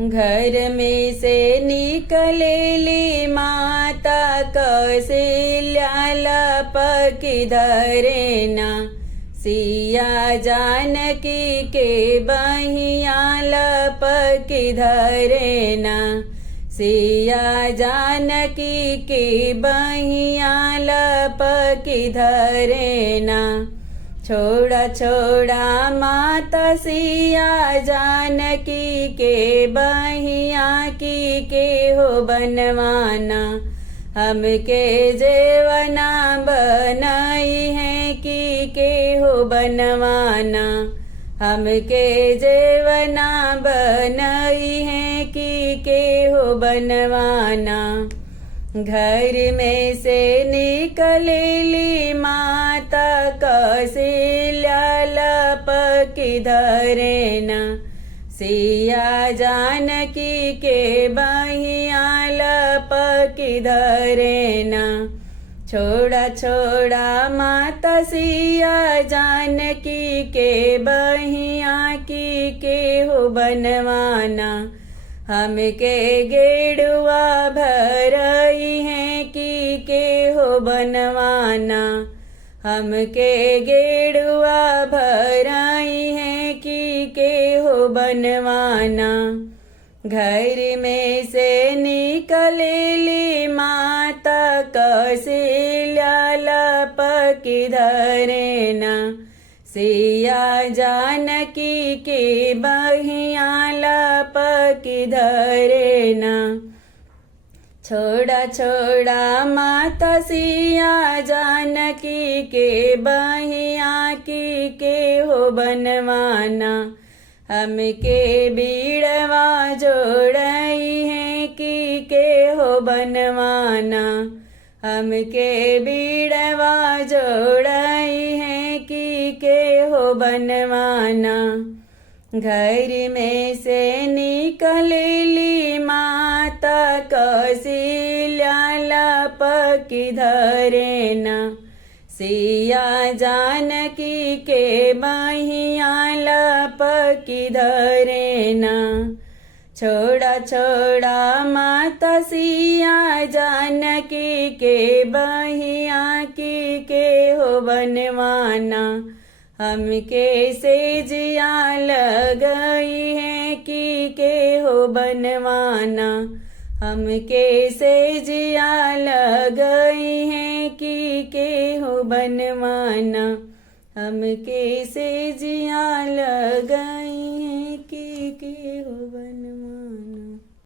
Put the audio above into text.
घर में से निकलेली माता कौशल्या लपकी धरेना। सिया जानकी के बहिया लपकी धरेना। सिया जानकी के बहिया लपकी धरेना। छोड़ा छोड़ा माता सिया जानकी के बहिया की के हो बनवाना। हमके जेवना बनाई है की के हो बनवाना। हमके जेवना बनाई है की के हो बनवाना। घर में से निकलेली माता कौशल्या लपकी धरेना। सिया जानकी के बहिया लपकी धरेना। छोड़ा छोड़ा माता सिया जानकी के बहिया की के हो बनवाना। हमके गेड़ुआ भरई है की के हो बनवाना। हमके गेड़ुआ भरई है की के हो बनवाना। घर में से निकलेली माता कौशल्या लपकी धरेना। सिया जानकी के बहिया लपकी धरेना। छोड़ा छोड़ा माता सिया जानकी के बहिया की के हो बनवाना। हमके बीड़वा जोड़ई है की के हो बनवाना। हमके बीड़वा जोड़ई है की के हो बनवाना। घर में से निकलेली माता कौशल्या लपकी धरेना। सिया जानकी के बहिया लपकी धरेना। छोड़ा छोड़ा माता सिया जानकी के बहिया की के हो बनवाना। हमके सेजिया लगई है की के हो बनवाना। हमके सेजिया लगई है की के हो बनवाना। हमके सेजिया लगई